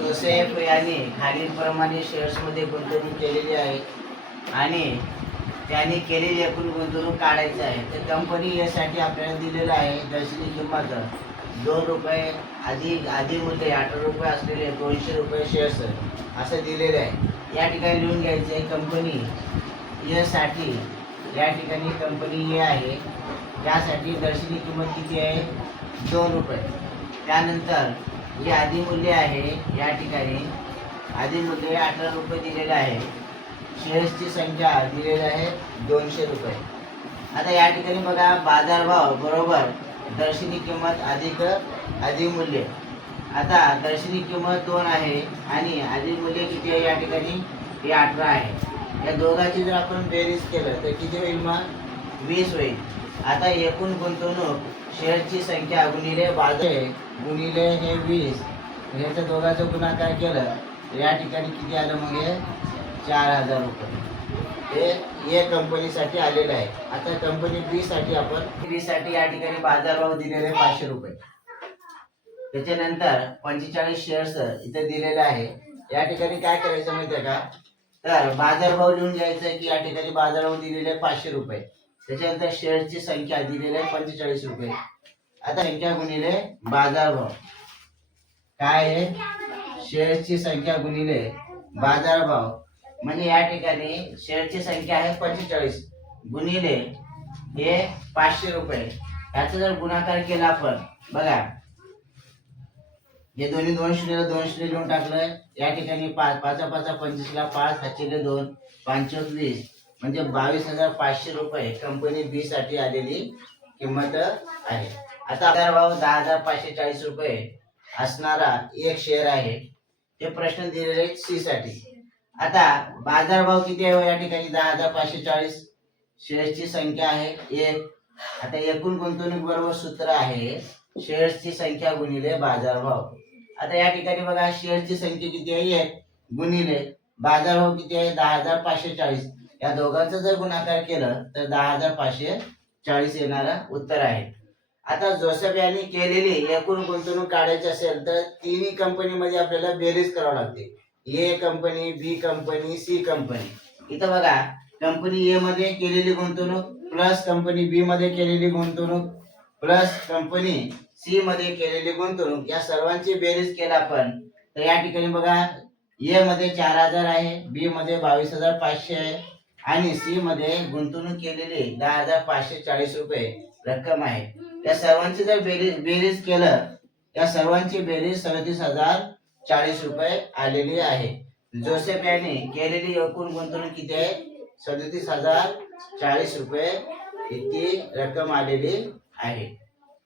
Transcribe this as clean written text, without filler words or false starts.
Joseph यांनी खालीलप्रमाणे शेअर्समध्ये गुंतवणूक केलेली आहे आणि त्यांनी केलेली एकूण गुंतवणूक काढायची आहे. तर कंपनी यासाठी आपल्याला दिलेलं आहे दर्शनी किंमत ₹2 आधी मूल्य 18 रुपये असलेले 200 रुपये शेअर्स असं दिलेलं आहे. या ठिकाणी लिहून घ्यायचं आहे कंपनी यासाठी. या ठिकाणी कंपनी ए आहे, त्यासाठी दर्शनी किंमत किती आहे? ₹2. त्यानंतर जे आधी मूल्य आहे, या ठिकाणी आधी मूल्य 18 रुपये दिलेलं आहे. शेअर्सची संख्या दिलेली आहे 200 रुपये. आता या ठिकाणी बघा, बाजारभाव बरोबर दर्शनी किंमत अधिक आधी मूल्य. आता दर्शनी किंमत 2 आहे आणि आधी मूल्य किती आहे? या ठिकाणी हे 18 आहे. या दोघांची जर आपण बेरीज केलं तर किती होईल? मग 20 होईल. आता एकूण गुंतवणूक शेअरची संख्या गुणिले बाजार गुणिले हे 20, ह्याच्या दोघांचं गुणाकार केलं या ठिकाणी किती आलं? मग हे 4000 रुपये. हे ए कंपनीसाठी आलेलं आहे. आता कंपनी बी साठी या ठिकाणी बाजारभाव दिलेले आहे 500 रुपये. त्याच्यानंतर 45 शेअर्स इथे दिलेले आहे. या ठिकाणी काय करायचं माहिती आहे का? तर बाजारभाव लिहून घ्यायचं की या ठिकाणी बाजारभाव दिलेले आहे 500 रुपये. त्याच्यानंतर शेअर्सची संख्या दिलेली आहे 45 रुपये. आता संख्या गुणिले बाजारभाव काय आहे? शेअर्सची संख्या गुणिले बाजारभाव. म्हणजे या ठिकाणी शेअरची संख्या आहे 45 गुणिले हे 500 रुपये. याचा जर गुणाकार केला आपण, बघा हे दोन्ही 2 शून्य 2 शून्य लिहून टाकलं. या ठिकाणी 5 5 5 25 ला 5 हातचे 2 5 20 म्हणजे 22,500 रुपये कंपनी बी साठी आलेली किंमत आहे. आता बाजारभाव 10,540 रुपये असणारा एक शेअर आहे. हे प्रश्न दिलेले आहेत सी साठी. आता बाजारभाव किती आहे? या ठिकाणी 10,540. शेअर्सची संख्या आहे 1. आता एकूण गुंतवणूक बरोबर सूत्र आहे शेअर्सची संख्या गुणिले बाजारभाव. आता या ठिकाणी बघा, शेअर्सची संख्या किती आहे? 1 गुणिले बाजारभाव किती आहे? 10,540. या दोघांचा जर गुणाकार केलं तर 10,540 येणारा उत्तर आहे. आता जोसेफ यांनी केलेली एकूण गुंतवणूक काढायची असेल तर तिन्ही कंपनीमध्ये आपल्याला बेरीज करावी लागते. ए कंपनी, बी कंपनी, सी कंपनी. इथं बघा, कंपनी ए मध्ये केलेली गुंतवणूक प्लस कंपनी बी मध्ये केलेली गुंतवणूक प्लस कंपनी सी मध्ये केलेली गुंतवणूक, या सर्वांची बेरीज केला आपण तर या ठिकाणी बघा, ए मध्ये 4000 आहे, बी मध्ये 22,500 आहे आणि सी मध्ये गुंतवणूक केलेली 10,540 रुपये रक्कम आहे. या सर्वांची जर बेरीज केलं, या सर्वांची बेरीज 37,040 रुपये आलेली आहे. जोसेफ यांनी केलेली एकूण गुंतवणूक किती आहे? 37,040 रुपये इतकी रक्कम आलेली आहे.